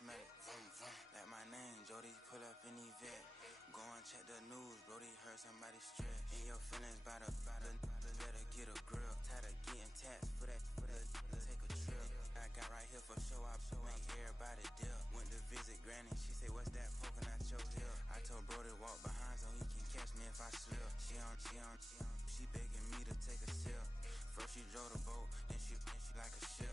smell it. Vroom, vroom. Like my name, Jody, pull up in the vet. Go and check the news, Brody, heard somebody stretch. In your feelings by the better get a grip. Tired of getting taxed for that, take a trip. I got right here for show, I make everybody dip. Went to visit Granny, she say, what's that poking out your hip? I told Brody walk behind so he can catch me if I slip. She begging me to take a sip. First she drove the boat, then she like a ship.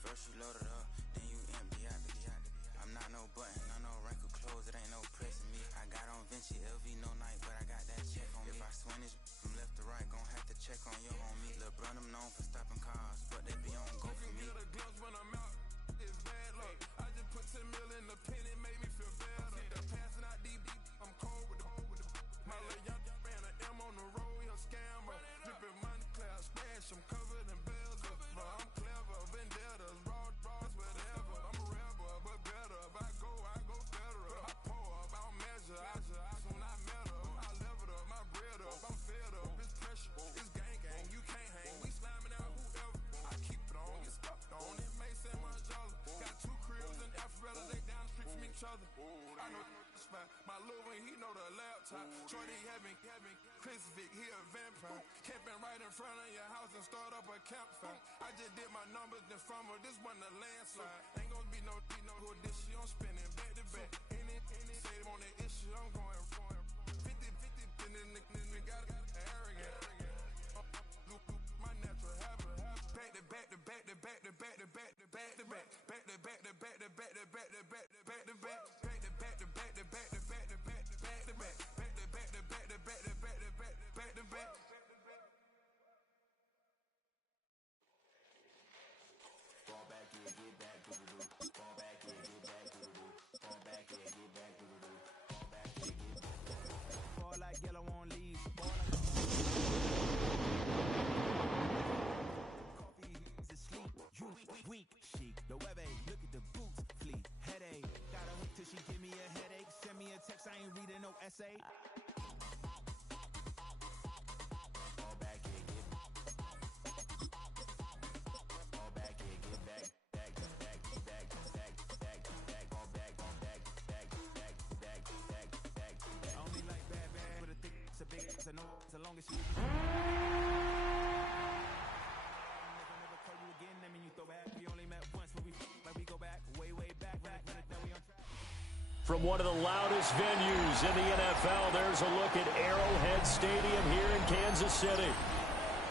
First you load it up, then you empty out the yacht. I'm not no button, no wrinkled clothes, it ain't no pressing me. I got on Vinci, LV, no night, but I got that check on me. If I swing this from left to right, gon' have to check on your homie. Lil' bro, I'm known for stopping cars, but they be on go for me. Get a glimpse when I'm out, it's bad luck. I just put 10 mil in the pen, it made me feel better. The passing out deep, I'm cold with the my little young ran an M on the road, he a scammer. Dripping money, clear, splash, I'm covered in bells. But I'm clever, vendettas, raws, whatever. I'm a rebel, but better. If I go federal. I pour up, I don't measure. I when I met her, I leveled up, my bread up. I'm fed up, it's pressure, it's gang, you can't hang. We slamming out whoever. I keep it on, get stuck on. It may say my jolly. Got 2 cribs in Alpharetta, they down the street from each other. I know the spot. My little one, he know the laptop. Shorty having Chris Vic, he a vampire. Camping right in front of your house and start up a campfire. I just did my numbers then from her, this one a landslide. Ain't gonna be no who this shit, I'm spinning back to back. Any say them on that issue, I'm going 50, and then the got arrogant. My natural habit. Back to back to back to back to back to back to back to back. Back to back to back to back to back to back to back to back. Back to back to back to back to back to back to back to back. Back to back to back to back to back to back to back. Fall back here, get back to the roof. Fall back here, get back to the roof. Fall back here, get back to the roof. Fall back here, get back to the roof. Fall like yellow on leaves. Coffee, he's asleep. You weak, chic. The web look at the boots, fleet. Headache, got a hook till she give me a headache. Send me a text, I ain't reading no essay. Fall back here, get back. Fall back here, get back. Back. Fall back. I only like bad, but a thick, it's a big, it's a no, as long as she. Never call you again, I mean you throw back. We only met once, but we go back, way back. Now we on track. From one of the loudest venues in the NFL, there's a look at Arrowhead Stadium here in Kansas City.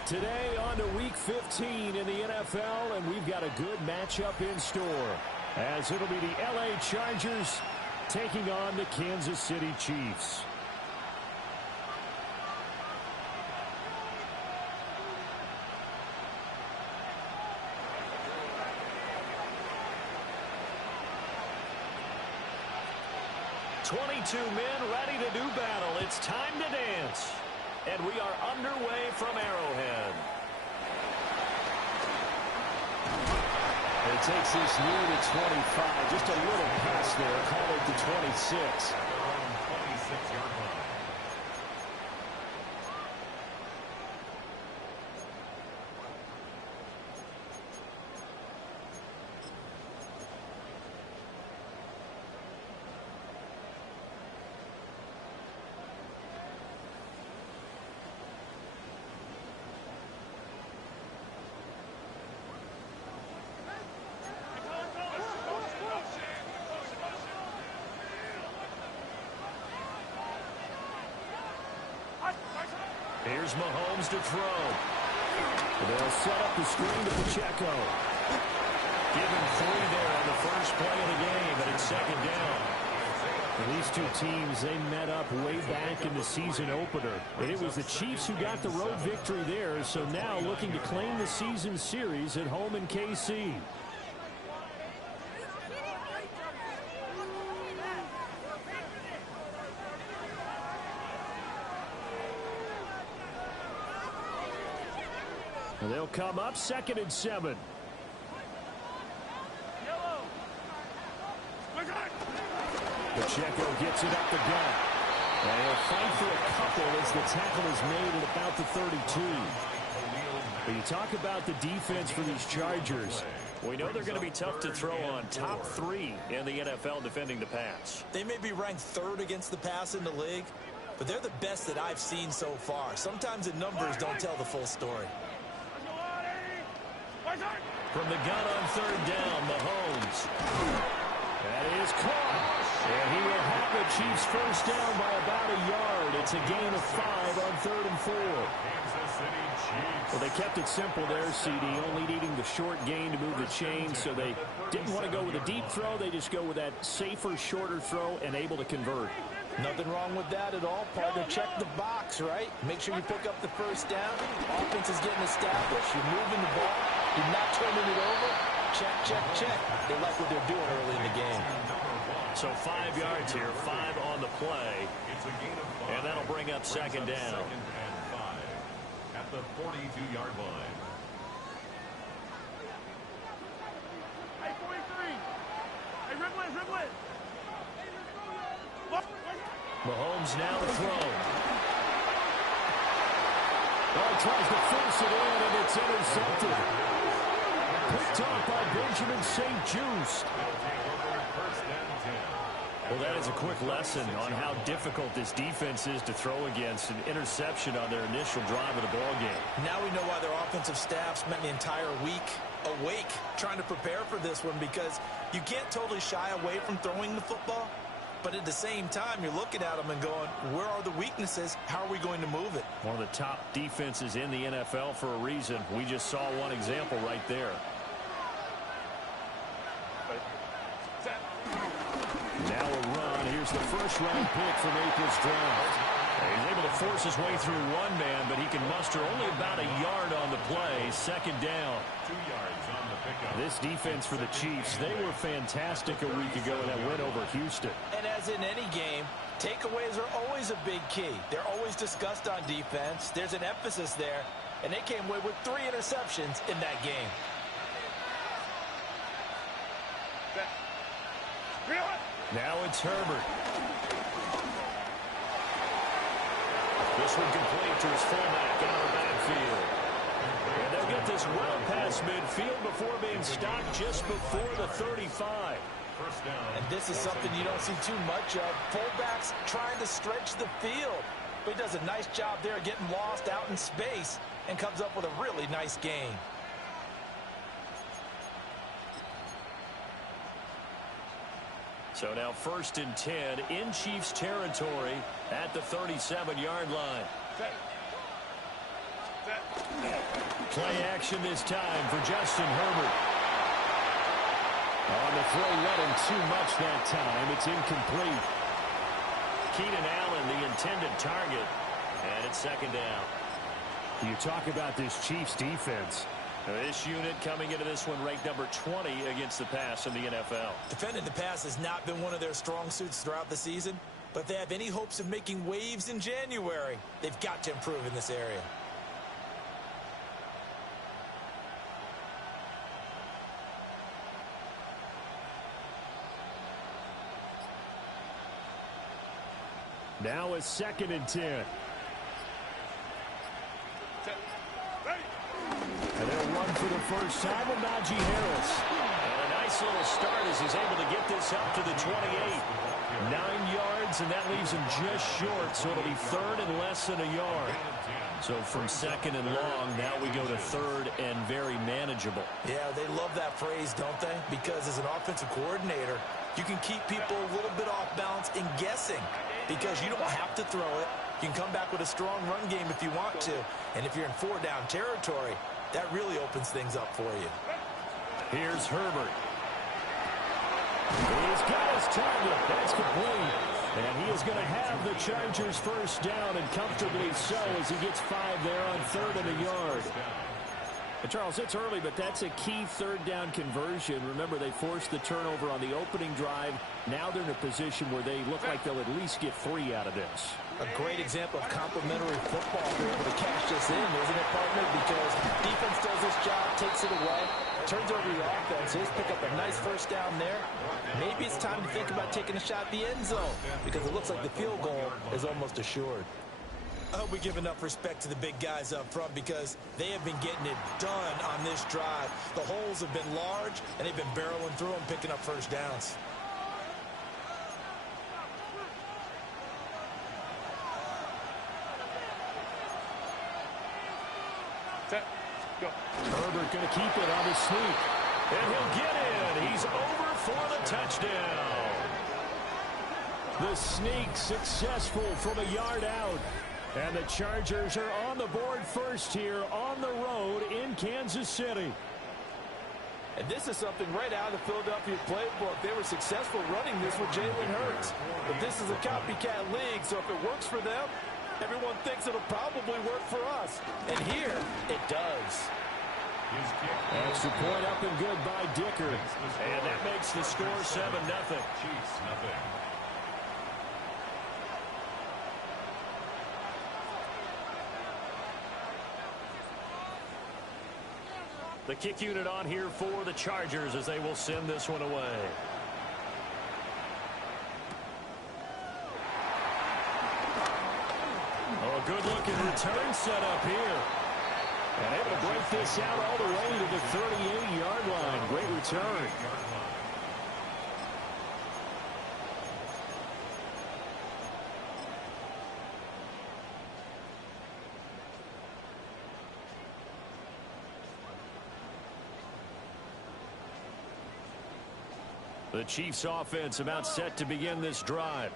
Today on to Week 15 in the NFL, and we've got a good matchup in store, as it'll be the LA Chargers taking on the Kansas City Chiefs. Two men ready to do battle. It's time to dance. And we are underway from Arrowhead. It takes this near the 25. Just a little pass there. Call it the 26. 26-yard line. Here's Mahomes to throw. They'll set up the screen to Pacheco. Give him 3 there on the first play of the game, but it's second down. These two teams, they met up way back in the season opener. And it was the Chiefs who got the road victory there, so now looking to claim the season series at home in KC. They'll come up 2nd and 7. Pacheco gets it up the gut. And he'll fight for a couple as the tackle is made at about the 32. But you talk about the defense for these Chargers. We know they're going to be tough to throw on. Top 3 in the NFL defending the pass. They may be ranked 3rd against the pass in the league, but they're the best that I've seen so far. Sometimes the numbers don't tell the full story. From the gun on 3rd down, Mahomes. That is caught. And he will have the Chiefs first down by about a yard. It's a gain of 5 on 3rd and 4. Well, they kept it simple there, CD, only needing the short gain to move the chain, so they didn't want to go with a deep throw. They just go with that safer, shorter throw and able to convert. Nothing wrong with that at all, partner. Check the box, right? Make sure you pick up the first down. Offense is getting established. You're moving the ball. You're not turning it over. Check, check, check. They like what they're doing early in the game. So 5 yards here, 5 on the play. And that'll bring up 2nd down. At the 42-yard line. Hey, 43. Hey, dribble it. Mahomes now to throw. Well, tries to force it in, and it's intercepted. Picked off by Benjamin St. Just. Well, that is a quick lesson on how difficult this defense is to throw against. An interception on their initial drive of the ballgame. Now we know why their offensive staff spent the entire week awake trying to prepare for this one, because you can't totally shy away from throwing the football, but at the same time you're looking at them and going, where are the weaknesses? How are we going to move it? One of the top defenses in the NFL for a reason. We just saw one example right there. Now a run. Here's the first-round pick from April's draft. He's able to force his way through one man, but he can muster only about a yard on the play. 2nd down. 2 yards on the pickup. This defense for the Chiefs, they were fantastic a week ago in that win over Houston. And as in any game, takeaways are always a big key. They're always discussed on defense. There's an emphasis there, and they came away with 3 interceptions in that game. Now it's Herbert. This one complete to his fullback out of the backfield. And they'll get this well past midfield before being stopped just before the 35. First down. And this is something you don't see too much of. Fullbacks trying to stretch the field. But he does a nice job there getting lost out in space and comes up with a really nice gain. So now 1st and 10 in Chiefs territory at the 37-yard line. Play action this time for Justin Herbert. On the throw, let him too much that time. It's incomplete. Keenan Allen, the intended target, and it's 2nd down. You talk about this Chiefs defense. This unit coming into this one ranked number 20 against the pass in the NFL. Defending the pass has not been one of their strong suits throughout the season, but if they have any hopes of making waves in January, they've got to improve in this area. Now a 2nd and 10. And they'll run for the first time with Najee Harris. And a nice little start as he's able to get this up to the 28. 9 yards, and that leaves him just short, so it'll be 3rd and less than a yard. So from 2nd and long, now we go to 3rd and very manageable. Yeah, they love that phrase, don't they? Because as an offensive coordinator, you can keep people a little bit off balance and guessing, because you don't have to throw it. You can come back with a strong run game if you want to. And if you're in 4-down territory, that really opens things up for you. Here's Herbert. He's got his target. That's complete. And he is going to have the Chargers first down, and comfortably so, as he gets 5 there on 3rd and a yard. And Charles, it's early, but that's a key 3rd down conversion. Remember, they forced the turnover on the opening drive. Now they're in a position where they look like they'll at least get 3 out of this. A great example of complementary football. They're able to cash this in, isn't it, partner? Because defense does this job, takes it away, turns over the offense. Just pick up a nice first down there. Maybe it's time to think about taking a shot at the end zone, because it looks like the field goal is almost assured. I hope we give enough respect to the big guys up front because they have been getting it done on this drive. The holes have been large, and they've been barreling through them, picking up first downs. Set, go. Herbert going to keep it on his sneak. And he'll get in. He's over for the touchdown. The sneak successful from a yard out. And the Chargers are on the board first here on the road in Kansas City. And this is something right out of the Philadelphia playbook. They were successful running this with Jalen Hurts. But this is a copycat league, so if it works for them, everyone thinks it'll probably work for us. And here, it does. Extra point up and good by Dicker. And that makes the score 7-0. Chiefs, nothing. The kick unit on here for the Chargers as they will send this one away. Oh, a good-looking return set up here. And able to break this out all the way to the 38-yard line. Great return. The Chiefs offense about set to begin this drive.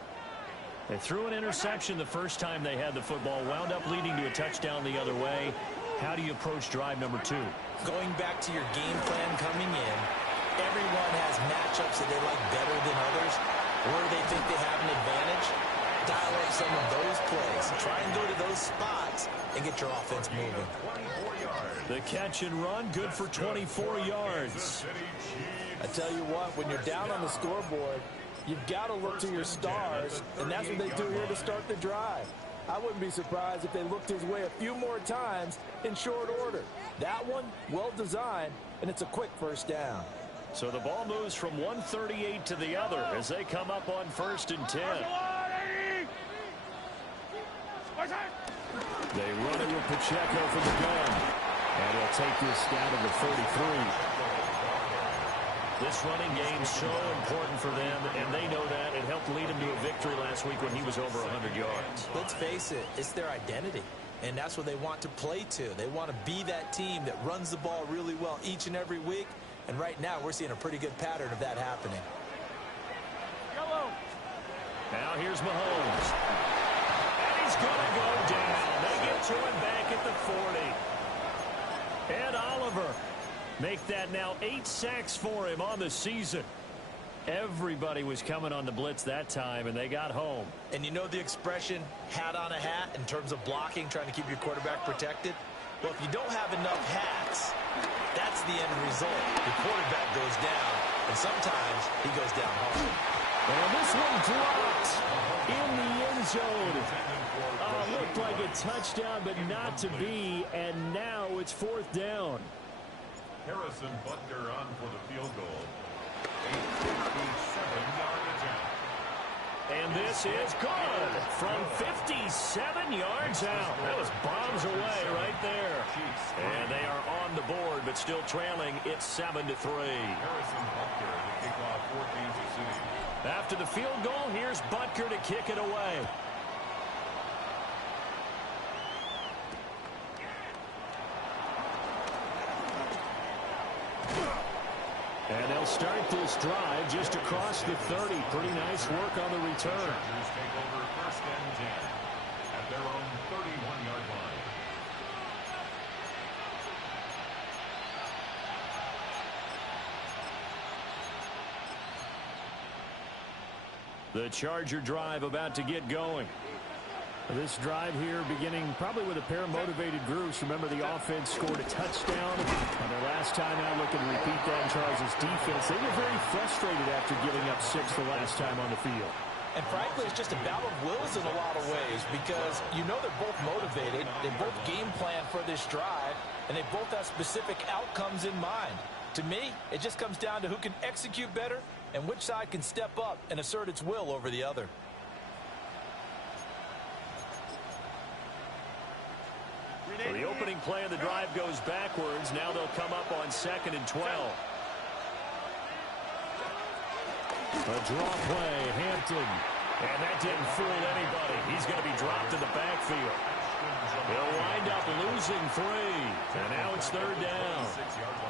They threw an interception the first time they had the football, wound up leading to a touchdown the other way. How do you approach drive number 2? Going back to your game plan coming in, everyone has matchups that they like better than others, or they think they have an advantage. Dial up some of those plays. Try and go to those spots and get your offense moving. The catch and run, good for 24 yards. I tell you what, when you're down on the scoreboard, you've got to look to your stars, and that's what they do here to start the drive. I wouldn't be surprised if they looked his way a few more times in short order. That one, well designed, and it's a quick first down. So the ball moves from 138 to the other as they come up on 1st and 10. They run it with Pacheco from the gun. And he'll take this down to the 33. This running game's so important for them, and they know that. It helped lead them to a victory last week when he was over 100 yards. Let's face it, it's their identity, and that's what they want to play to. They want to be that team that runs the ball really well each and every week, and right now we're seeing a pretty good pattern of that happening. Now here's Mahomes. And he's going to go down. They get to him back at the 40. And Oliver make that now 8 sacks for him on the season. Everybody was coming on the blitz that time, and they got home. And you know the expression, hat on a hat, in terms of blocking, trying to keep your quarterback protected? Well, if you don't have enough hats, that's the end result. The quarterback goes down, and sometimes he goes down hard. And this one dropped in the end zone. Looked like a touchdown, but not to be, and now it's 4th down. Harrison Butker on for the field goal. A 57-yard attempt. And this is good from 57 yards out. That was bombs away right there. And they are on the board, but still trailing. It's 7-3. Harrison Butker to kick off for Kansas City. After the field goal, here's Butker to kick it away. And they'll start this drive just across the 30. Pretty nice work on the return. Chargers take over 1st and 10 at their own 31-yard line. The Charger drive about to get going. This drive here beginning probably with a pair of motivated groups. Remember, the offense scored a touchdown on their last time out. Looking to repeat that in Chargers defense. They were very frustrated after giving up 6 the last time on the field. And frankly, it's just a battle of wills in a lot of ways because you know they're both motivated. They both game plan for this drive, and they both have specific outcomes in mind. To me, it just comes down to who can execute better and which side can step up and assert its will over the other. So the opening play of the drive goes backwards. Now they'll come up on 2nd and 12. A draw play, Hampton. And that didn't fool anybody. He's going to be dropped in the backfield. He'll wind up losing 3. And now it's 3rd down.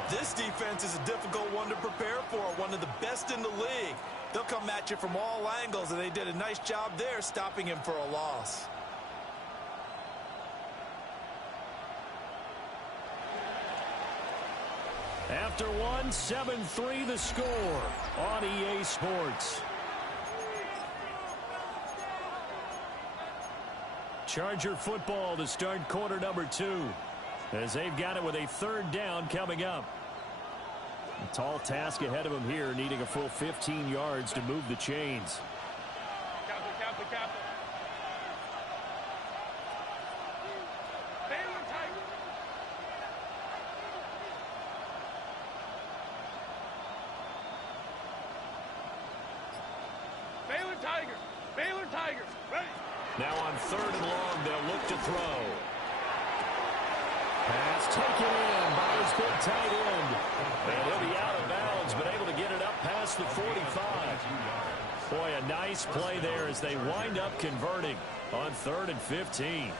This defense is a difficult one to prepare for, one of the best in the league. They'll come at you from all angles, and they did a nice job there stopping him for a loss. After one, 7-3 the score on EA Sports. Charger football to start quarter number 2, as they've got it with a 3rd down coming up. A tall task ahead of them here, needing a full 15 yards to move the chains. Baylor Tigers, ready. Now on 3rd and long, they'll look to throw. Pass taken in by his big tight end. And he'll be out of bounds, but able to get it up past the 45. Boy, a nice play there as they wind up converting on 3rd and 15.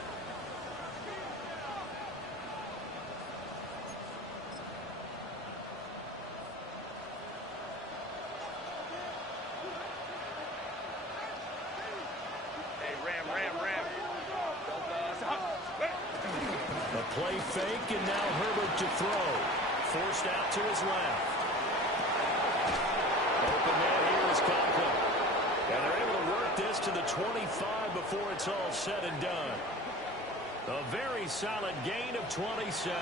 Play fake, and now Herbert to throw. Forced out to his left. Open man here is Conklin. And they're able to work this to the 25 before it's all said and done. A very solid gain of 27.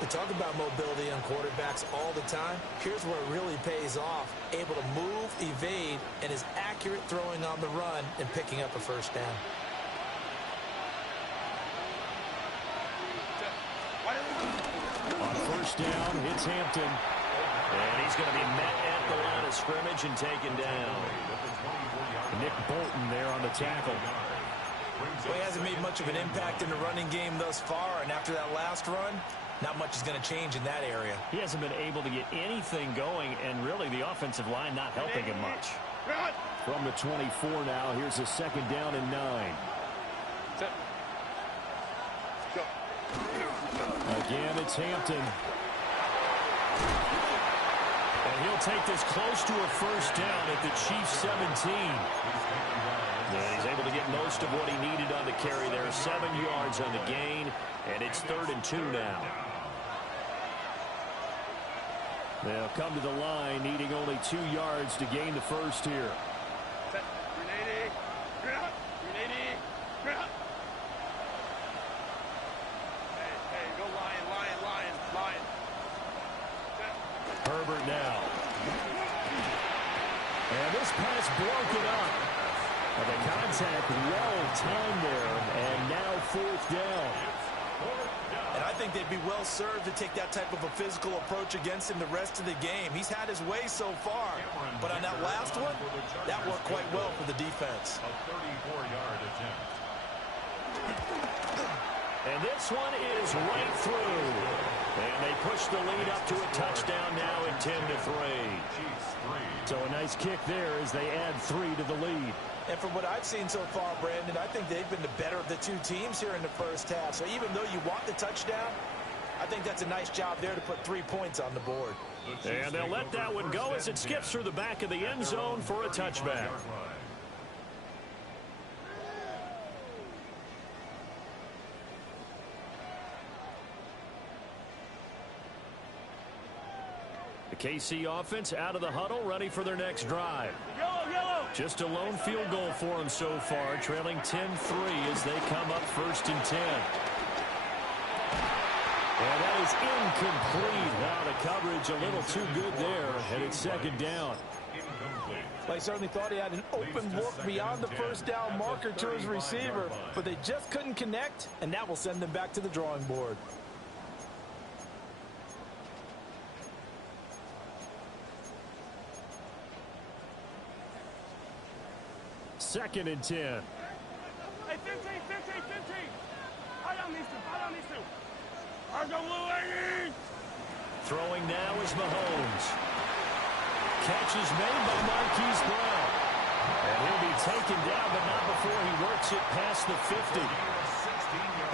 We talk about mobility on quarterbacks all the time. Here's where it really pays off. Able to move, evade, and is accurate throwing on the run and picking up a 1st down. On 1st down, it's Hampton. And he's going to be met at the line of scrimmage and taken down. Nick Bolton there on the tackle. Well, he hasn't made much of an impact in the running game thus far, and after that last run, not much is going to change in that area. He hasn't been able to get anything going, and really the offensive line not helping him much. From the 24 now, here's a 2nd down and 9. Again, it's Hampton. And he'll take this close to a 1st down at the Chiefs' 17. And he's able to get most of what he needed on the carry there. 7 yards on the gain, and it's 3rd and 2 now. They'll come to the line, needing only 2 yards to gain the 1st here. Herbert now. And this pass broken up. And the contact well timed there. And now 4th down. And I think they'd be well served to take that type of a physical approach against him the rest of the game. He's had his way so far. But on that last one, that worked quite well for the defense. A 34-yard attempt. And this one is right through. And they push the lead up to a touchdown now at 10-3. So a nice kick there as they add 3 to the lead. And from what I've seen so far, Brandon, I think they've been the better of the 2 teams here in the 1st half. So even though you want the touchdown, I think that's a nice job there to put 3 points on the board. And they'll let that one go as it skips through the back of the end zone for a touchback. The KC offense out of the huddle, ready for their next drive. Just a lone field goal for them so far, trailing 10-3 as they come up 1st and 10. And that is incomplete. Now the coverage a little too good there, and it's 2nd down. They certainly thought he had an open look beyond the 1st down marker to his receiver, but they just couldn't connect, and that will send them back to the drawing board. Second and 10. Hey, 15. Throwing now is Mahomes. Catch is made by Marquise Brown. And he'll be taken down, but not before he works it past the 50.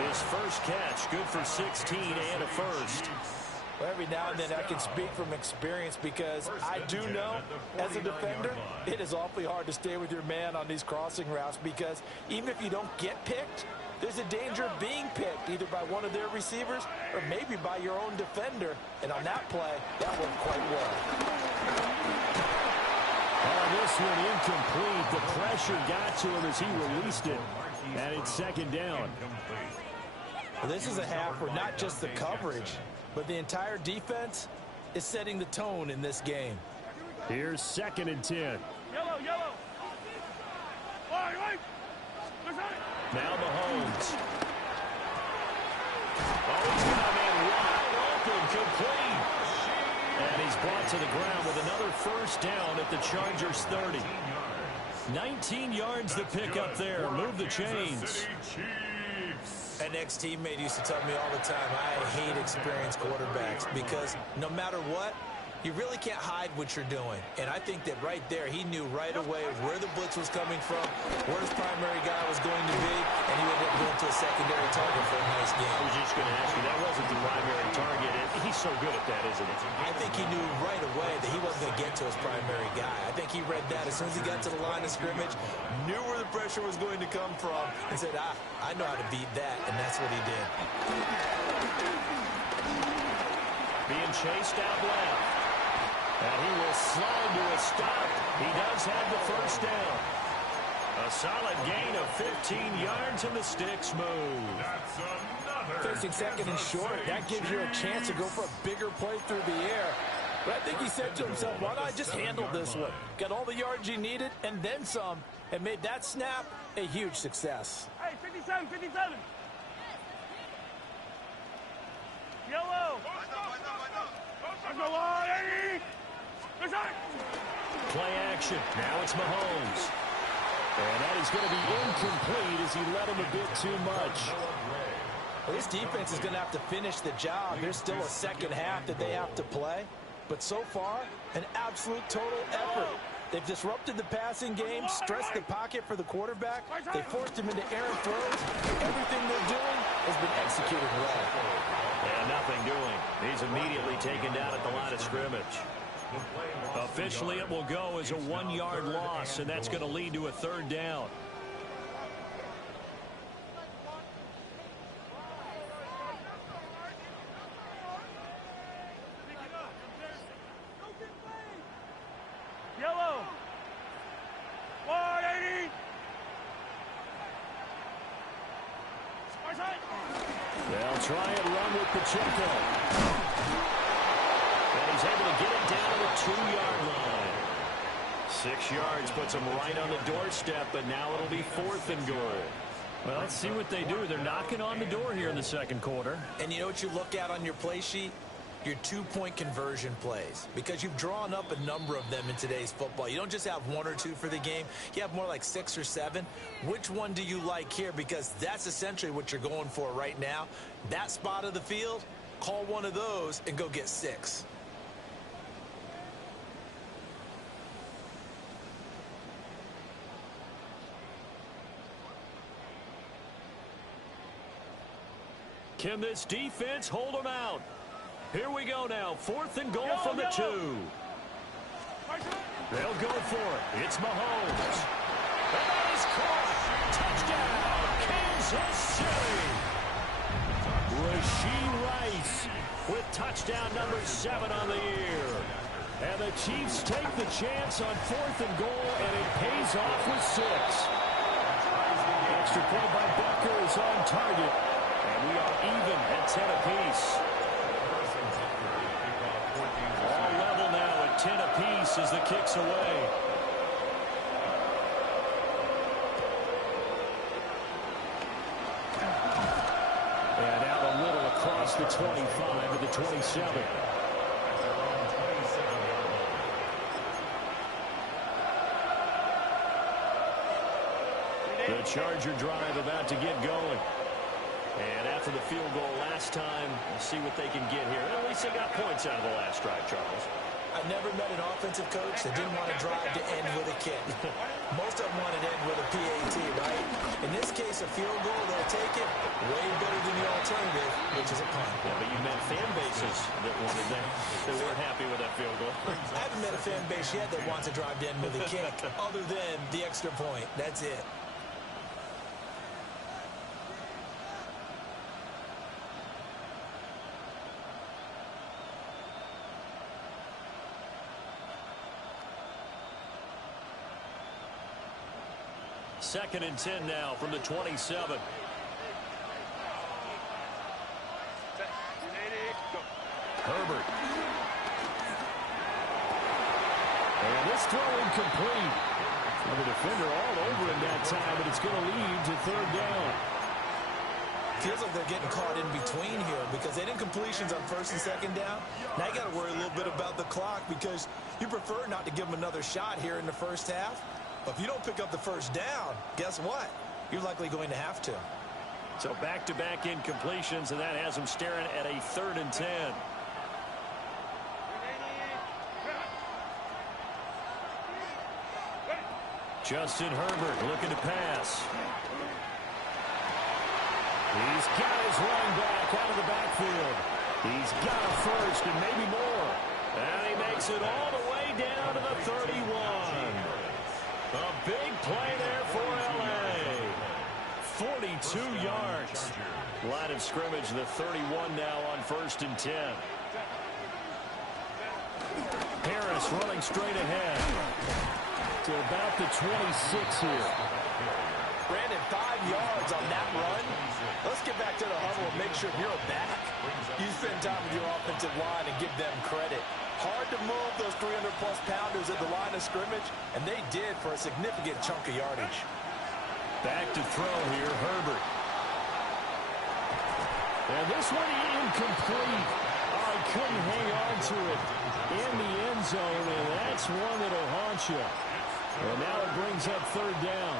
His first catch, good for 16 and a first. Well, every now and then I can speak from experience because I do know, as a defender, it is awfully hard to stay with your man on these crossing routes because even if you don't get picked, there's a danger of being picked either by one of their receivers or maybe by your own defender. And on that play, that worked quite well. This one incomplete. The pressure got to him as he released it. And it's second down. Well, this is a half where not just the coverage, but the entire defense is setting the tone in this game. Here's 2nd and 10. Yellow. Now Mahomes. Oh, he's got a man wide open, complete. And he's brought to the ground with another first down at the Chargers' 30. 19 yards to pick up there. Move the chains. An ex-teammate used to tell me all the time, I hate experienced quarterbacks because no matter what, you really can't hide what you're doing. And I think that right there, he knew right away where the blitz was coming from, where his primary guy was going to be, and he ended up going to a secondary target for a nice game. I was just going to ask you, that wasn't the primary target. He's so good at that, isn't he? I think he knew right away that he wasn't going to get to his primary guy. I think he read that as soon as he got to the line of scrimmage, knew where the pressure was going to come from, and said, I know how to beat that, and that's what he did. Being chased out left. And he will slide to a stop. He does have the first down. A solid gain of 15 yards, and the sticks move. That's another. Facing 2nd and short, that gives you a chance to go for a bigger play through the air. But I think he said to himself, why not just handle this one? Got all the yards you needed and then some, and made that snap a huge success. Hey, 57. Yellow. Play action. Now it's Mahomes. And that is going to be incomplete as he let him a bit too much. Well, this defense is going to have to finish the job. There's still a second half that they have to play. But so far, an absolute total effort. They've disrupted the passing game, stressed the pocket for the quarterback. They forced him into errant throws. Everything they're doing has been executed well. And nothing doing. He's immediately taken down at the line of scrimmage. Officially, it will go as a 1-yard loss, and that's going to lead to a 3rd down. Yellow. 180. They'll try and run with Pacheco. And he's able to get it down to the 2-yard line. 6 yards puts him right on the doorstep, but now it'll be 4th and goal. Well, let's see what they do. They're knocking on the door here in the second quarter. And you know what you look at on your play sheet? Your 2-point conversion plays, because you've drawn up a number of them in today's football. You don't just have 1 or 2 for the game. You have more like 6 or 7. Which one do you like here? Because that's essentially what you're going for right now. That spot of the field, call one of those and go get 6. Can this defense hold them out? Here we go now. 4th and goal from the 2. They'll go for it. It's Mahomes. And that is caught. Touchdown, Kansas City. Rashee Rice with touchdown number 7 on the year. And the Chiefs take the chance on 4th and goal, and it pays off with 6. Extra point by Bucker is on target. And we are even at 10 apiece. All level now at 10 apiece as the kick's away. And out a little across the 25 to the 27. The Charger drive about to get going. And got for the field goal last time. We'll see what they can get here. At least they got points out of the last drive, Charles. I never met an offensive coach that didn't want to drive to end with a kick. Most of them want to end with a PAT, right? In this case, a field goal, they'll take it way better than the alternative, which is a punt. Yeah, but you met fan bases that wanted that. They weren't happy with that field goal. I haven't met a fan base yet that wants to drive to end with a kick, other than the extra point. That's it. Second and 10 now from the 27. Herbert. And this throw incomplete. And the defender all over him that time, but it's going to lead to third down. Feels like they're getting caught in between here because they didn't completions on first and second down. Now you got to worry a little bit about the clock because you prefer not to give them another shot here in the first half. But if you don't pick up the first down, guess what? You're likely going to have to. So back-to-back incompletions, and that has them staring at a 3rd and 10. Justin Herbert looking to pass. He's got his running back out of the backfield. He's got a first and maybe more. And he makes it all the way down to the 31. A big play there for L.A. 42 yards. Line of scrimmage, the 31 now on 1st and 10. Harris running straight ahead to about the 26 here. Brandon, 5 yards on that run. Let's get back to the huddle and make sure you're back. You spend time with your offensive line and give them credit. Hard to move those 300-plus pounders at the line of scrimmage, and they did for a significant chunk of yardage. Back to throw here, Herbert. And this one incomplete. Oh, he couldn't hang on to it in the end zone, and that's one that'll haunt you. And now it brings up 3rd down.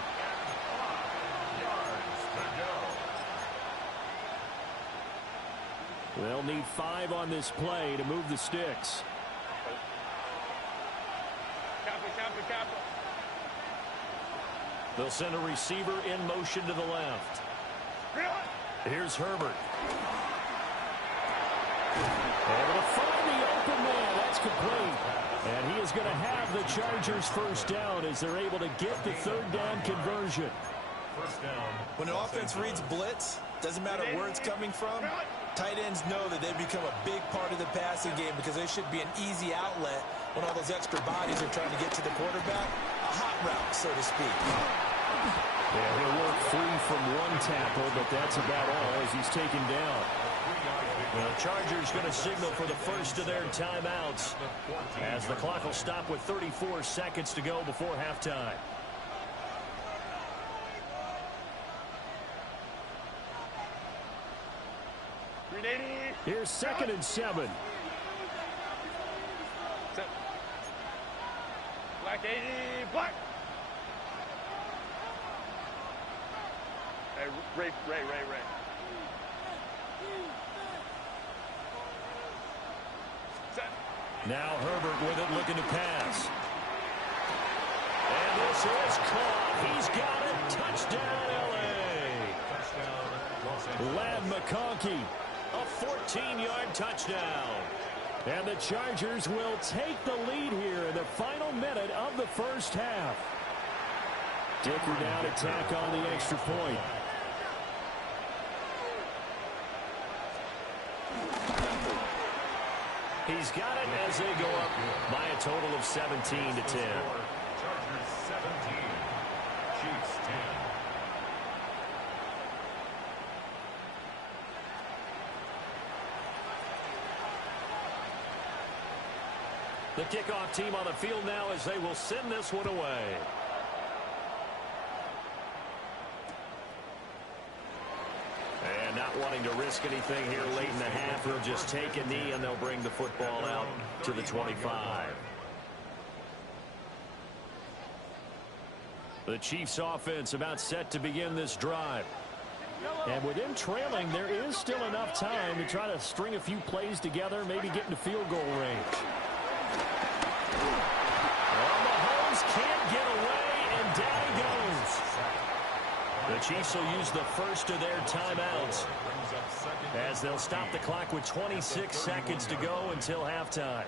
They'll need 5 on this play to move the sticks. They'll send a receiver in motion to the left. Here's Herbert. Able to find the open man. That's complete. And he is going to have the Chargers first down as they're able to get the 3rd down conversion. First down. When an offense reads blitz, doesn't matter where it's coming from, tight ends know that they become a big part of the passing game because they should be an easy outlet when all those extra bodies are trying to get to the quarterback. A hot route, so to speak. Yeah, he'll work free from one tackle, but that's about all as he's taken down. Well, the Chargers going to signal for the first of their timeouts as the clock will stop with 34 seconds to go before halftime. Here's 2nd and 7. Black 80, black. Hey, Ray. Now Herbert with it, looking to pass. And this is caught. He's got it. Touchdown, L.A. Ladd McConkey, a 14-yard touchdown. And the Chargers will take the lead here in the final minute of the first half. Dicker now to tack on the extra point. He's got it as they go up by a total of 17 to 10. Chargers 17, Chiefs 10. The kickoff team on the field now as they will send this one away. And not wanting to risk anything here late in the half, they'll just take a knee and they'll bring the football out to the 25. The Chiefs offense about set to begin this drive. And with them trailing, there is still enough time to try to string a few plays together, maybe get into field goal range. Well, Mahomes can't get away, and down he goes. The Chiefs will use the first of their timeouts as they'll stop the clock with 26 seconds to go until halftime.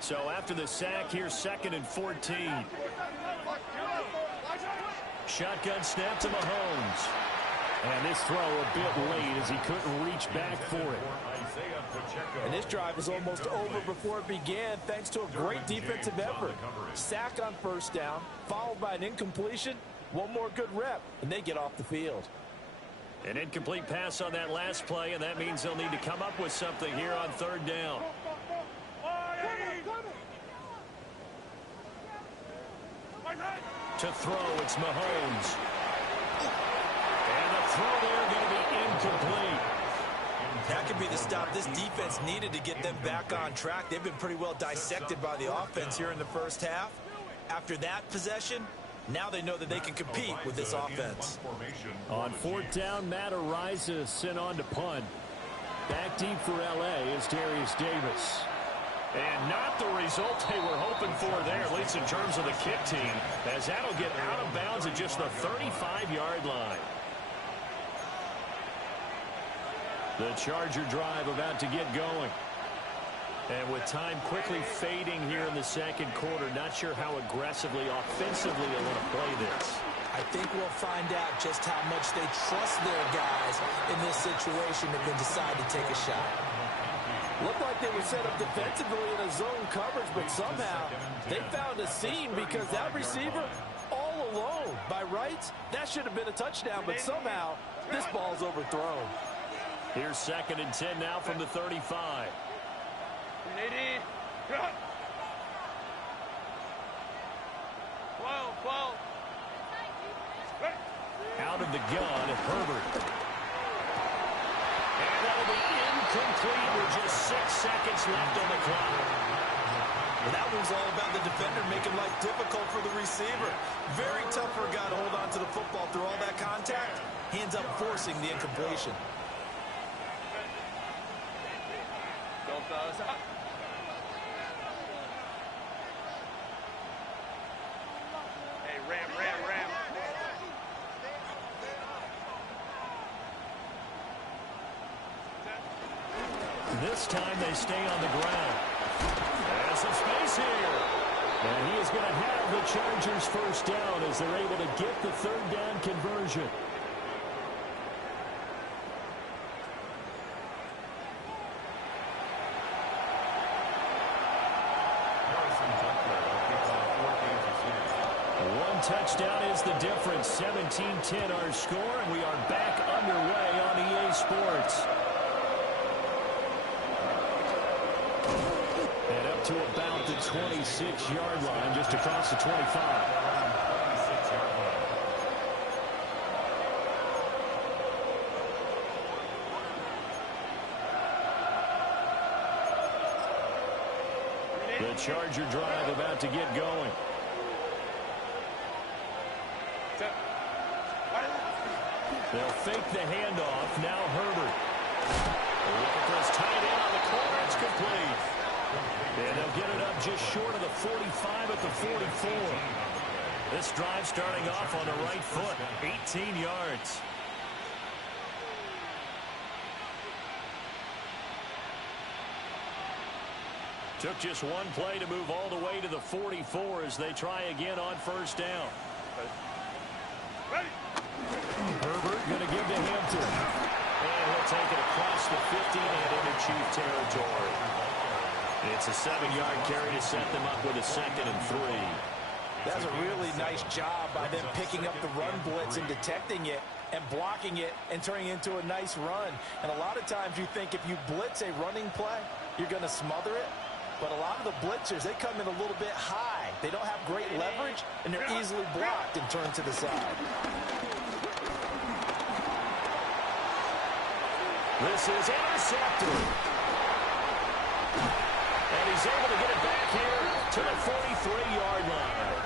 So after the sack, here's 2nd and 14. Shotgun snap to Mahomes. And this throw a bit late as he couldn't reach back for it. And this drive was almost over before it began thanks to a great defensive effort. Sack on first down, followed by an incompletion. One more good rep, and they get off the field. An incomplete pass on that last play, and that means they'll need to come up with something here on 3rd down. To throw, it's Mahomes. And the throw there going to be incomplete. That could be the stop this defense needed to get them back on track. They've been pretty well dissected by the offense here in the first half. After that possession, now they know that they can compete with this offense. On 4th down, Matt Araiza sent on to punt. Back deep for L.A. is Darius Davis. And not the result they were hoping for there, at least in terms of the kick team, as that'll get out of bounds at just the 35-yard line. The Charger drive about to get going. And with time quickly fading here in the second quarter, not sure how aggressively, offensively they want to play this. I think we'll find out just how much they trust their guys in this situation if they decide to take a shot. Looked like they were set up defensively in a zone coverage, but somehow they found a seam because that receiver all alone. By rights, that should have been a touchdown, but somehow this ball's overthrown. Here's 2nd and 10 now from the 35. Out of the gun, Herbert. And that'll be incomplete with just 6 seconds left on the clock. Well, that one's all about the defender making life difficult for the receiver. Very tough for a guy to hold on to the football through all that contact. He ends up forcing the incompletion. Hey, ram. This time they stay on the ground. There's some space here. And he is going to have the Chargers first down as they're able to get the 3rd down conversion. One touchdown is the difference. 17-10 our score, and we are back underway on EA Sports. And up to about the 26-yard line, just across the 25. The Charger drive about to get going. They'll fake the handoff. Now Herbert. Look at this tight end on the corner. It's complete. And they'll get it up just short of the 45 at the 44. This drive starting off on the right foot. 18 yards. Took just one play to move all the way to the 44 as they try again on first down. Herbert going to give to Hampton. And he'll take it across the 50 and into Chief territory. It's a 7-yard carry to set them up with a 2nd and 3. That's a really nice job by them picking up the run blitz and detecting it and blocking it and turning it into a nice run. And a lot of times you think if you blitz a running play, you're going to smother it. But a lot of the blitzers, they come in a little bit high. They don't have great leverage, and they're easily blocked and turned to the side. This is intercepted. And he's able to get it back here to the 43-yard line.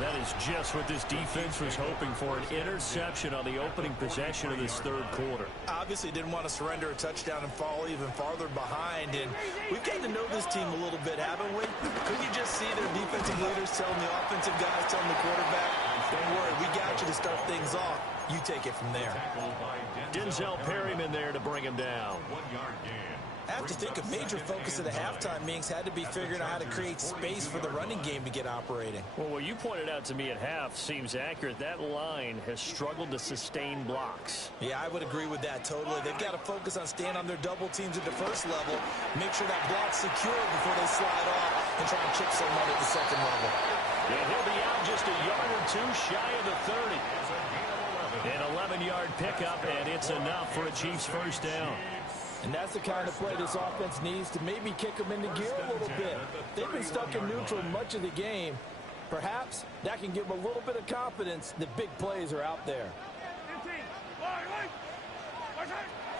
That is just what this defense was hoping for, an interception on the opening possession of this third quarter. Obviously didn't want to surrender a touchdown and fall even farther behind. And we've gotten to know this team a little bit, haven't we? Couldn't you just see their defensive leaders telling the offensive guys, telling the quarterback, don't worry, we got you to start things off. You take it from there. Denzel Perryman there to bring him down. 1-yard gain. I have to think a major focus of the halftime meetings had to be figuring out how to create space for the running game to get operating. Well, what you pointed out to me at half seems accurate. That line has struggled to sustain blocks. Yeah, I would agree with that totally. They've got to focus on staying on their double teams at the first level, make sure that block's secure before they slide off and try and chip someone at the second level. And he'll be out just a yard or two shy of the 30. An 11-yard pickup, and it's enough for a Chiefs first down. And that's the kind of play this offense needs to maybe kick them into gear a little bit. They've been stuck in neutral much of the game. Perhaps that can give them a little bit of confidence that big plays are out there.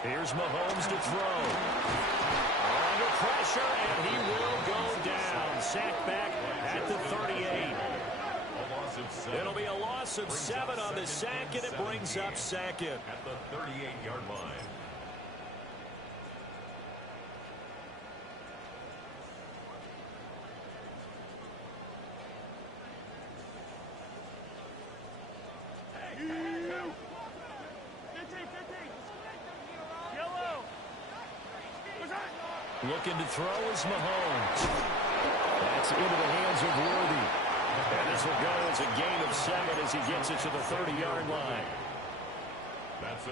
Here's Mahomes to throw. Under pressure, and he will go down. Sacked back at the 38. It'll be a loss of 7 on the sack, and it brings up second. At the 38-yard line. Looking to throw is Mahomes. That's into the hands of Worthy. And this will go as a gain of 7 as he gets it to the 30-yard line.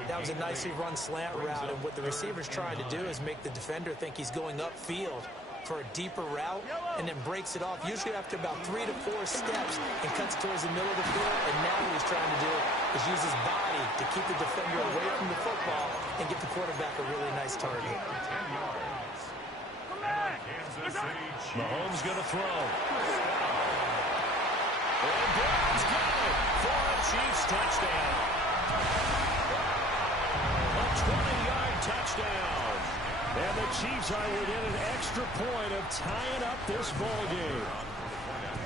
That was a nicely run slant route, and what the receiver's trying to do is make the defender think he's going upfield for a deeper route and then breaks it off, usually after about 3 to 4 steps, and cuts towards the middle of the field. And now what he's trying to do is use his body to keep the defender away from the football and get the quarterback a really nice target. Mahomes going to throw. And Brown's got it for a Chiefs touchdown. A 20-yard touchdown. And the Chiefs are within an extra point of tying up this ball game.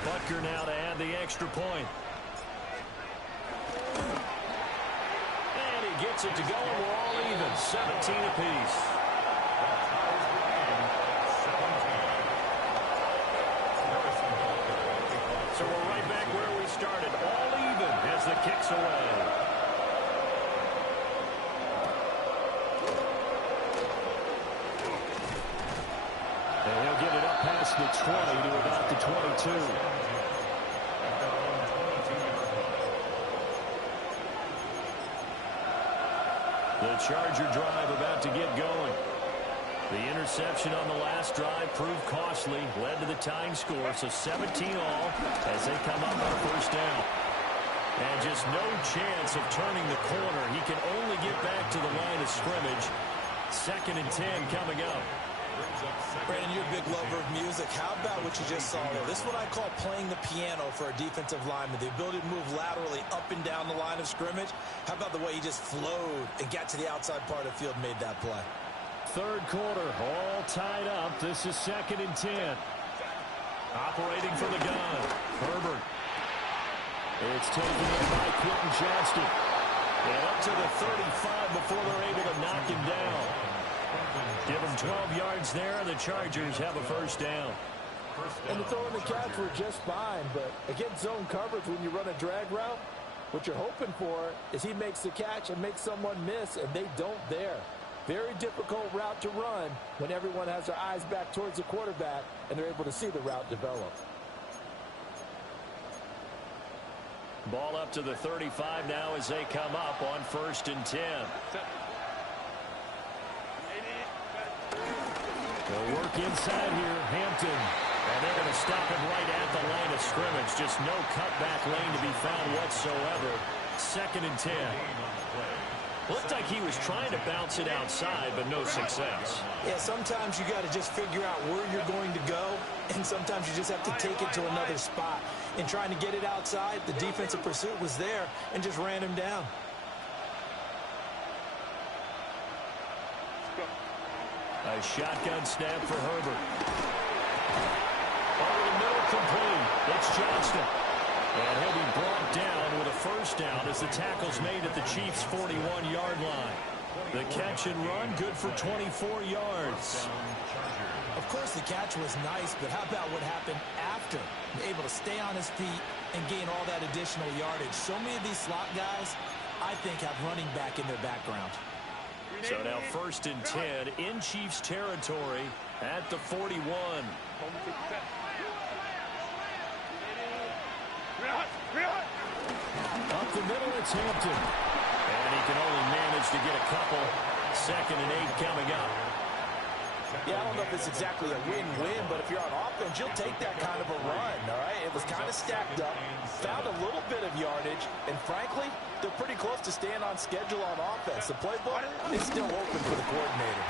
Butker now to add the extra point. And he gets it to go, and we're all even, 17 apiece. So we're right back where we started, all even as the kick's away. And he'll get it up past the 20 to about the 22. The Charger drive about to get going. The interception on the last drive proved costly, led to the tying score, so 17 all as they come up on first down. And just no chance of turning the corner. He can only get back to the line of scrimmage. 2nd and 10 coming up. Brandon, you're a big lover of music. How about what you just saw there? This is what I call playing the piano for a defensive lineman. The ability to move laterally up and down the line of scrimmage. How about the way he just flowed and got to the outside part of the field and made that play? Third quarter, all tied up. This is 2nd and 10. Operating for the gun, Herbert. It's taken in by Quentin Johnston. And up to the 35 before they're able to knock him down. Give him 12 yards there, and the Chargers have a first down. And the throw and the catch were just fine, but against zone coverage when you run a drag route, what you're hoping for is he makes the catch and makes someone miss, and they don't there. Very difficult route to run when everyone has their eyes back towards the quarterback and they're able to see the route develop. Ball up to the 35 now as they come up on 1st and 10. They'll work inside here, Hampton. And they're going to stop him right at the line of scrimmage. Just no cutback lane to be found whatsoever. 2nd and 10. Looked like he was trying to bounce it outside, but no success. Yeah, sometimes you got to just figure out where you're going to go, and sometimes you just have to take it to another spot. In trying to get it outside, the defensive pursuit was there and just ran him down. A shotgun snap for Herbert. Over the middle, complete. It's Johnston. And he'll be brought down with a first down as the tackle's made at the Chiefs' 41-yard line. The catch and run, good for 24 yards. Of course, the catch was nice, but how about what happened after? Able to stay on his feet and gain all that additional yardage. So many of these slot guys, I think, have running back in their background. So now 1st and 10 in Chiefs territory at the 41. Up the middle, it's Hampton. And he can only manage to get a couple. 2nd and 8 coming up. Yeah, I don't know if it's exactly a win-win, but if you're on offense, you'll take that kind of a run, all right? It was kind of stacked up, found a little bit of yardage, and frankly, they're pretty close to staying on schedule on offense. The playbook is still open for the coordinator.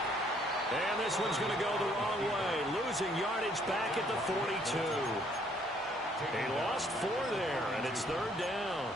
And this one's going to go the wrong way, losing yardage back at the 42. He lost 4 there, and it's 3rd down.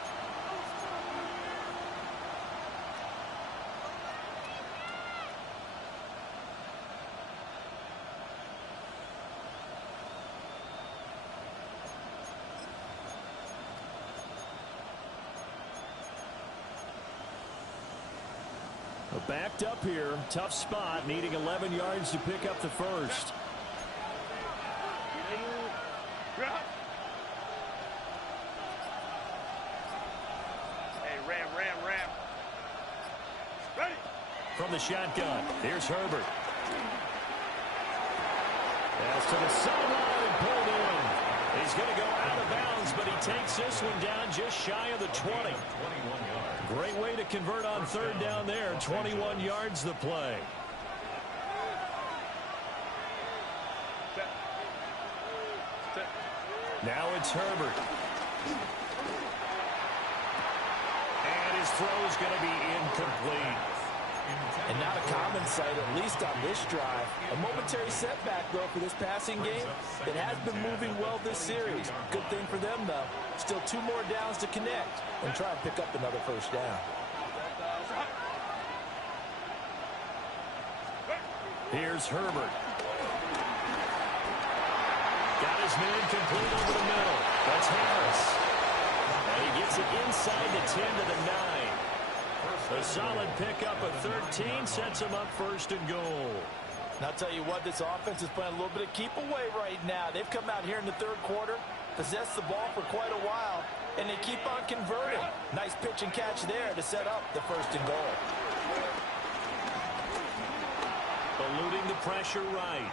Backed up here, tough spot, needing 11 yards to pick up the first. Hey, ram. Ready? From the shotgun, here's Herbert. Pass to the sideline and pulled in. He's going to go out of bounds, but he takes this one down just shy of the 20. Great way to convert on 3rd down there. 21 yards the play. Now it's Herbert. And his throw's going to be incomplete. And not a common sight, at least on this drive. A momentary setback, though, for this passing game. It has been moving well this series. Good thing for them, though. Still 2 more downs to connect and try and pick up another first down. Here's Herbert. Got his man complete over the middle. That's Harris. And he gets it inside the 10 to the 9. A solid pickup of 13 sets him up 1st and goal. And I'll tell you what, this offense is playing a little bit of keep away right now. They've come out here in the 3rd quarter, possessed the ball for quite a while, and they keep on converting. Nice pitch and catch there to set up the 1st and goal. Eluding the pressure right.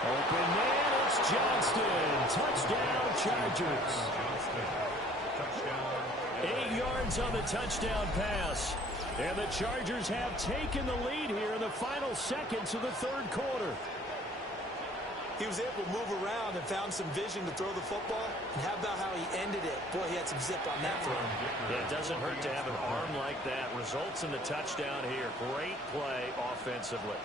Open man, it's Johnston. Touchdown, Chargers. 8 yards on the touchdown pass. And the Chargers have taken the lead here in the final seconds of the 3rd quarter. He was able to move around and found some vision to throw the football. And how about how he ended it? Boy, he had some zip on that throw. Yeah, it doesn't hurt to have an arm like that. Results in the touchdown here. Great play offensively.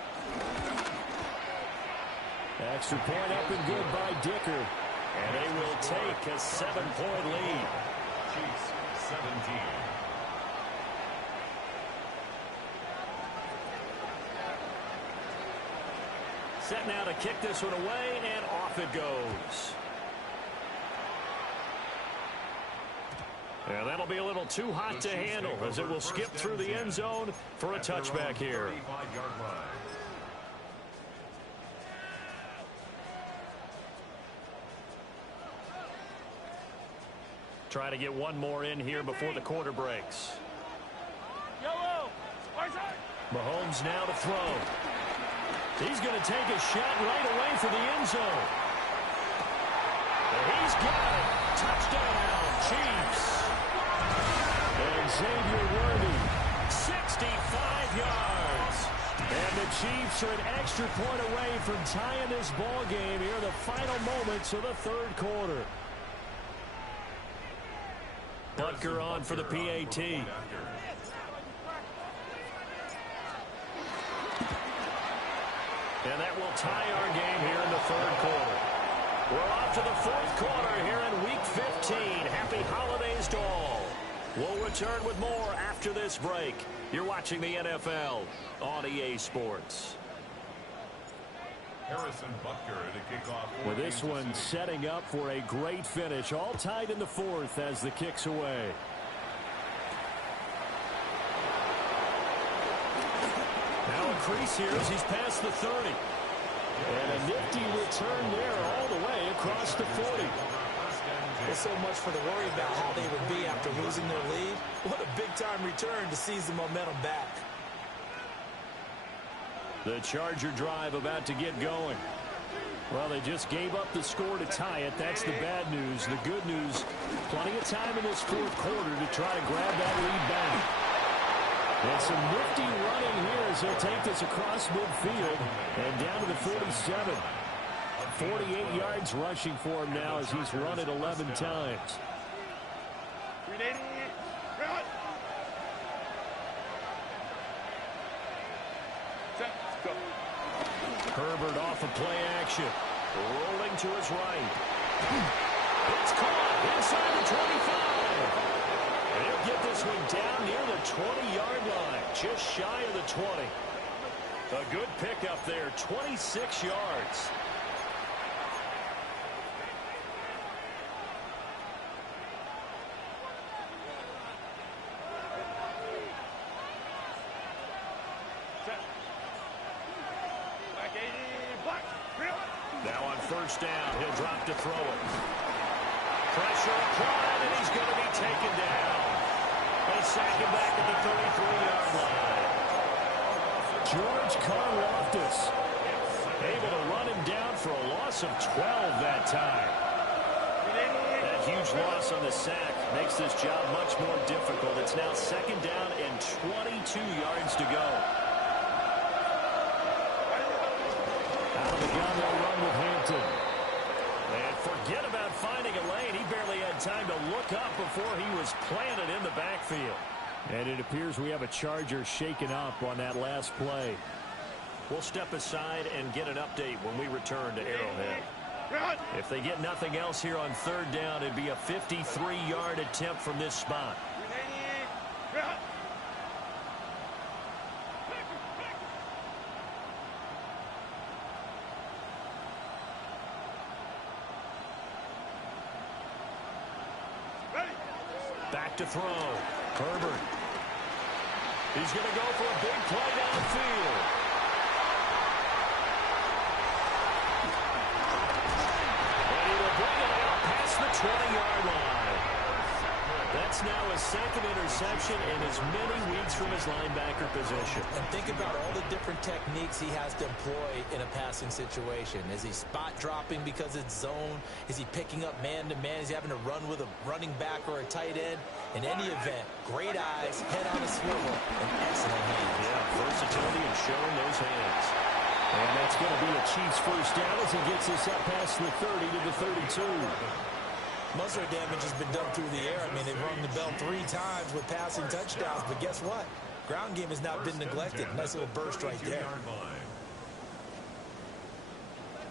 Extra point up and good by Dicker. And they will take a 7-point lead. Chiefs 17. Set now to kick this one away, and off it goes. And that'll be a little too hot to handle as it will skip through the end zone for a touchback here. 35-yard line. Trying to get one more in here before the quarter breaks. Mahomes now to throw. He's going to take a shot right away for the end zone. And he's got it. Touchdown, Chiefs. And Xavier Worthy, 65 yards. And the Chiefs are an extra point away from tying this ball game here in the final moments of the 3rd quarter. Butker on for the PAT. And that will tie our game here in the 3rd quarter. We're off to the 4th quarter here in Week 15. Happy holidays to all. We'll return with more after this break. You're watching the NFL on EA Sports. Harrison Butker to kick off. With this one setting up for a great finish. All tied in the fourth as the kick's away. Now a crease here as he's past the 30. And a nifty return there all the way across the 40. There's so much for the worry about how they would be after losing their lead. What a big-time return to seize the momentum back. The Charger drive about to get going. Well, they just gave up the score to tie it. That's the bad news. The good news, plenty of time in this fourth quarter to try to grab that lead back. And some nifty running here as he'll take this across midfield and down to the 47. 48 yards rushing for him now as he's run it 11 times. Herbert off of play action. Rolling to his right. It's caught inside the 25. And he'll get this one down near the 20-yard line. Just shy of the 20. A good pickup there. 26 yards. Now on first down, he'll drop to throw it. Pressure applied, and he's going to be taken down. They sack him back at the 33-yard line. George Karlaftis able to run him down for a loss of 12 that time. That huge loss on the sack makes this job much more difficult. It's now second down and 22 yards to go. Out of the gun, they'll run with Hampton. And forget about finding a lane. He barely had time to look up before he was planted in the backfield. And it appears we have a Charger shaken up on that last play. We'll step aside and get an update when we return to Arrowhead. If they get nothing else here on third down, it'd be a 53-yard attempt from this spot. Back to throw. Herbert. He's going to go for a big play downfield. And he will bring it out past the 20-yard line. That's now his second interception in as many weeks from his linebacker position. And think about all the different techniques he has to employ in a passing situation. Is he spot dropping because it's zone? Is he picking up man-to-man? Is he having to run with a running back or a tight end? In any event, great eyes, head on a swivel, and excellent hands. Yeah, versatility and showing those hands. And that's going to be a Chiefs first down as he gets this up past the 30 to the 32. Most of the damage has been done through the air. I mean, they've rung the bell 3 times with passing touchdowns, but guess what? Ground game has not been neglected. Nice little burst right there.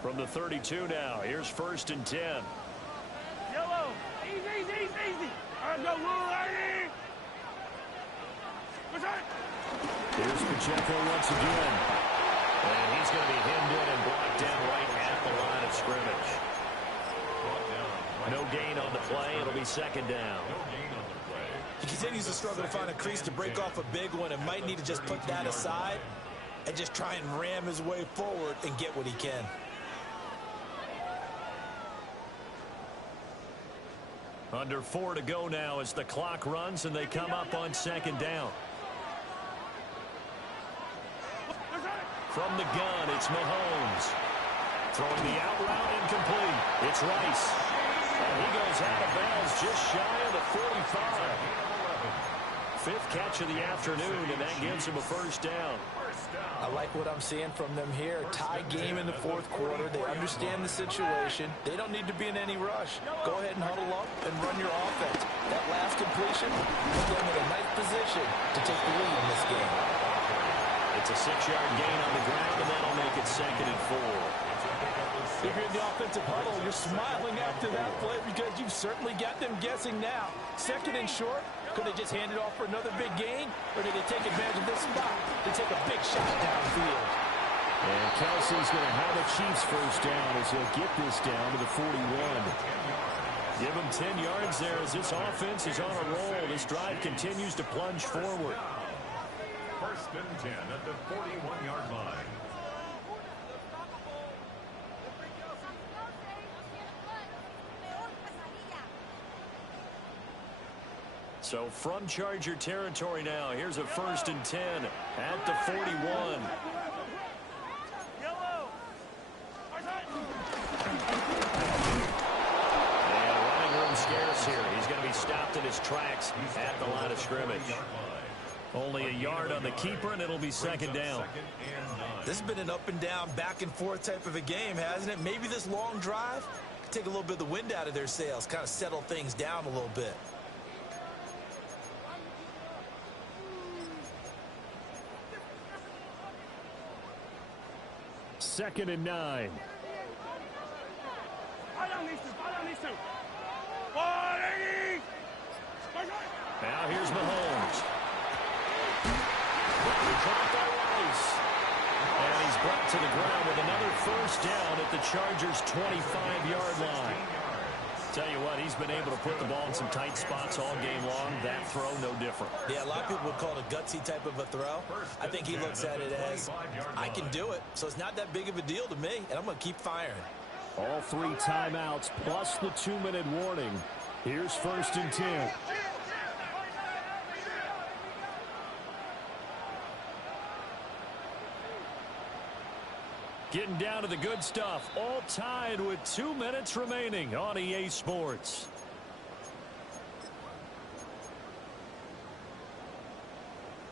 From the 32 now, here's first and 10. Yellow. Easy, easy, easy. All right, go, little lady. Here's Pacheco once again. And he's going to be hemmed in and blocked down right at the line of scrimmage. No gain on the play. It'll be second down. He continues to struggle to find a crease to break off a big one and might need to just put that aside and just try and ram his way forward and get what he can. Under 4 to go now as the clock runs and they come up on second down. From the gun, it's Mahomes. Throwing the out route incomplete. It's Rice. And he goes out of bounds just shy of the 45. 5th catch of the afternoon, and that gives him a first down. I like what I'm seeing from them here. Tie game in the fourth quarter. They understand the situation. They don't need to be in any rush. Go ahead and huddle up and run your offense. That last completion put them in a nice position to take the lead in this game. It's a 6-yard gain on the ground, and that'll make it second and 4. If you're in the offensive huddle, you're smiling after that play because you've certainly got them guessing now. Second and short, could they just hand it off for another big gain? Or did they take advantage of this spot to take a big shot downfield? And Kelsey's going to have a Chiefs first down as he'll get this down to the 41. Give him 10 yards there as this offense is on a roll. This drive continues to plunge forward. First and 10 at the 41-yard line. So from Charger territory now, here's a first and 10 at the 41. And running room scarce here. He's going to be stopped in his tracks at the line of scrimmage. Only a yard on the keeper, and it'll be second down. This has been an up and down, back and forth type of a game, hasn't it? Maybe this long drive could take a little bit of the wind out of their sails, kind of settle things down a little bit. Second and 9. Now here's Mahomes. Caught by Rice. And he's brought to the ground with another first down at the Chargers' 25-yard line. Tell you what, he's been able to put the ball in some tight spots all game long. That throw, no different. Yeah, a lot of people would call it a gutsy type of a throw. I think he looks at it as, I can do it, so it's not that big of a deal to me, and I'm going to keep firing. All 3 timeouts plus the 2-minute warning. Here's first and 10. Getting down to the good stuff. All tied with 2 minutes remaining on EA Sports.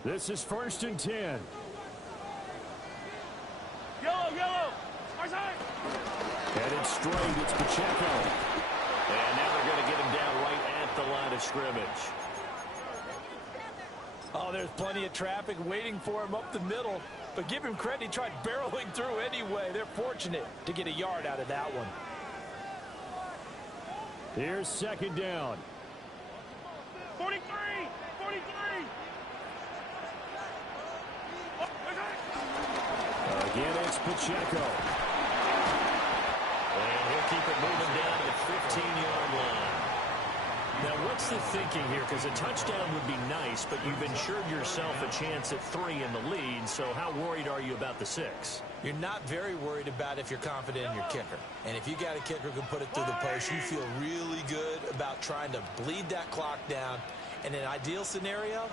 This is first and 10. Yellow. Headed straight, it's Pacheco. And now they're going to get him down right at the line of scrimmage. Oh, there's plenty of traffic waiting for him up the middle. But give him credit, he tried barreling through anyway. They're fortunate to get a yard out of that one. Here's second down. 43. Again, it's Pacheco. And he'll keep it moving down to the 15-yard line. Now, what's the thinking here? Because a touchdown would be nice, but you've ensured yourself a chance at 3 in the lead, so how worried are you about the 6? You're not very worried about if you're confident in your kicker. And if you got a kicker who can put it through the post, you feel really good about trying to bleed that clock down. In an ideal scenario,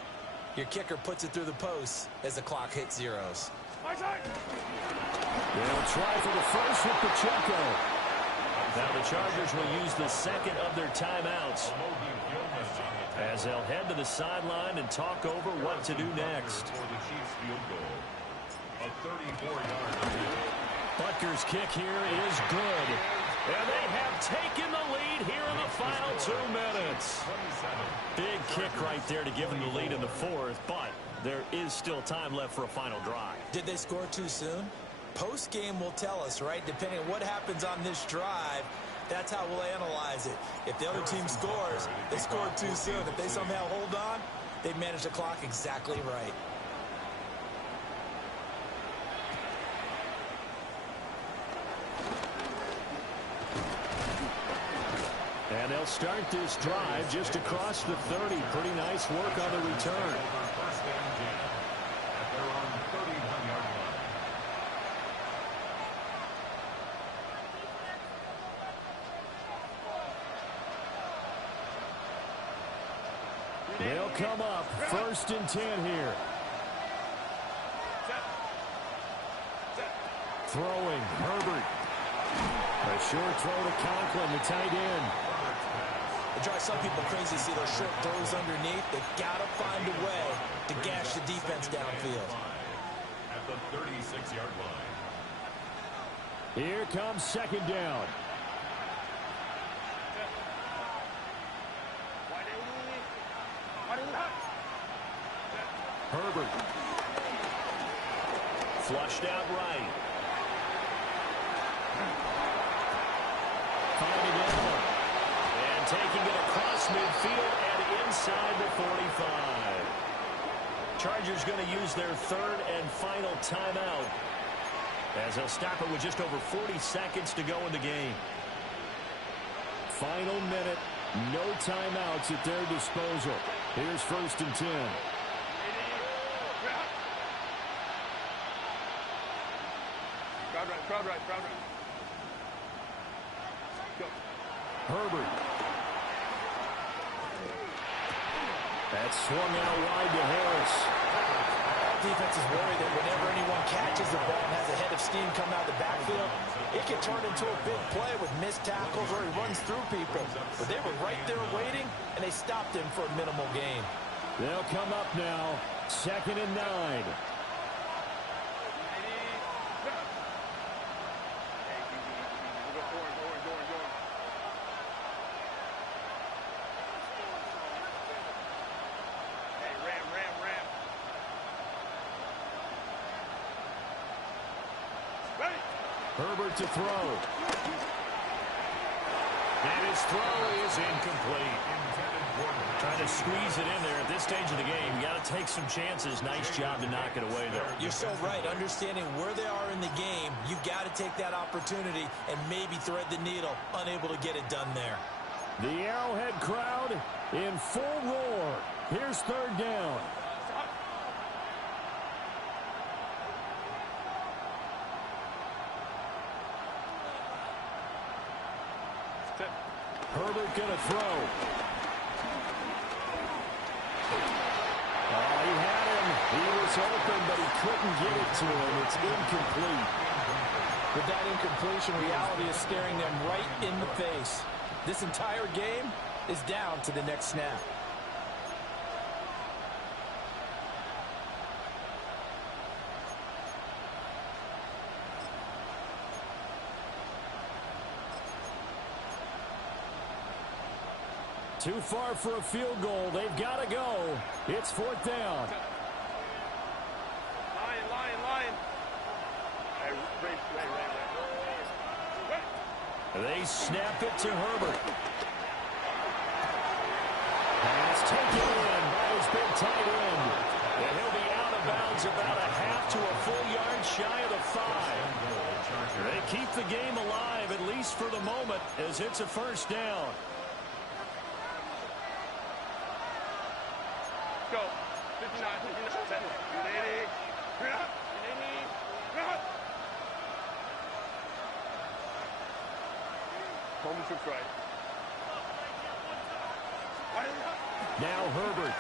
your kicker puts it through the post as the clock hits zeros. They'll try for the first with Pacheco. Now the Chargers will use the second of their timeouts as they'll head to the sideline and talk over what to do next. Butker's kick here is good. And they have taken the lead here in the final 2 minutes. Big kick right there to give them the lead in the 4th, but there is still time left for a final drive. Did they score too soon? Post-game will tell us, right? Depending on what happens on this drive, that's how we'll analyze it. If the other team scores, they scored too soon. If they somehow hold on, they managed the clock exactly right. And they'll start this drive just across the 30. Pretty nice work on the return. They'll come up first and 10 here. Throwing, Herbert. A short throw to Conklin, the tight end. It drives some people crazy to see those short throws underneath. They've got to find a way to gash the defense downfield. At the 36-yard line. Here comes second down. Herbert. Flushed out right. Finding it. And taking it across midfield and inside the 45. Chargers going to use their 3rd and final timeout. as they'll stop it with just over 40 seconds to go in the game. Final minute. No timeouts at their disposal. Here's 1st and 10. Crowd right. Go. Herbert. That's swung out wide to Harris. Defense is worried that whenever anyone catches the ball and has a head of steam come out of the backfield, it can turn into a big play with missed tackles or he runs through people. But they were right there waiting, and they stopped him for a minimal gain. They'll come up now. 2nd and 9. Herbert to throw. And his throw is incomplete. Trying to squeeze it in there at this stage of the game. You got to take some chances. Nice job to knock it away there. You're so right. Understanding where they are in the game, you got to take that opportunity and maybe thread the needle. Unable to get it done there. The Arrowhead crowd in full roar. Here's 3rd down. Herbert going to throw. Oh, he had him. He was open, but he couldn't get it to him. It's incomplete. With that incompletion, reality is staring them right in the face. This entire game is down to the next snap. Too far for a field goal. They've got to go. It's 4th down. Lion. Hey, They snap it to Herbert. Pass taken in by his big tight end. And he'll be out of bounds about a half to a full yard shy of the 5. They keep the game alive, at least for the moment, as it's a 1st down. Go. 59. Home troops right. Now Herbert.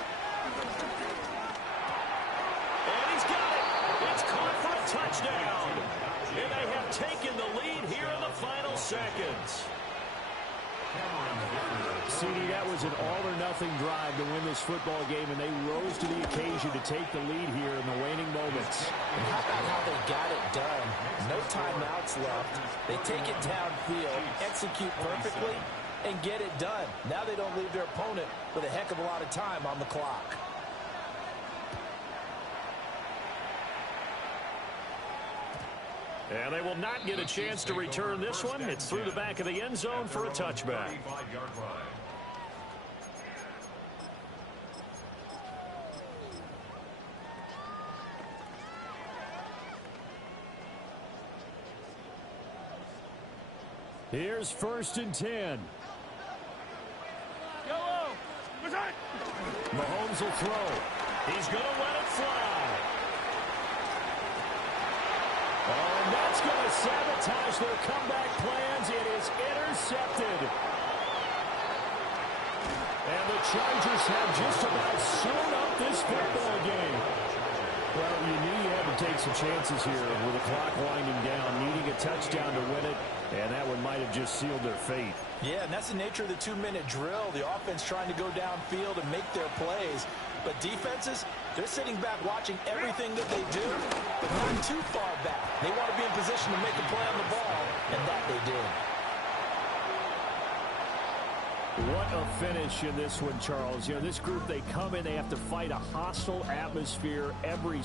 And he's got it. It's caught for a touchdown. And they have taken the lead here in the final seconds. CD, that was an all-or-nothing drive to win this football game, and they rose to the occasion to take the lead here in the waning moments. And how about how they got it done? No timeouts left. They take it downfield, execute perfectly, and get it done. Now they don't leave their opponent with a heck of a lot of time on the clock. And they will not get a chance to return this one. It's through the back of the end zone for a touchback. Here's 1st and 10. Mahomes will throw. He's going to let it fly. Oh, and that's going to sabotage their comeback plans. It is intercepted. And the Chargers have just about sewn up this football game. Well, you knew you had to take some chances here with the clock winding down, needing a touchdown to win it, and that one might have just sealed their fate. Yeah, and that's the nature of the 2-minute drill. The offense trying to go downfield and make their plays. But defenses, they're sitting back watching everything that they do, but not too far back. They want to be in position to make a play on the ball, and that they did. What a finish in this one, Charles. You know, this group, they come in, they have to fight a hostile atmosphere every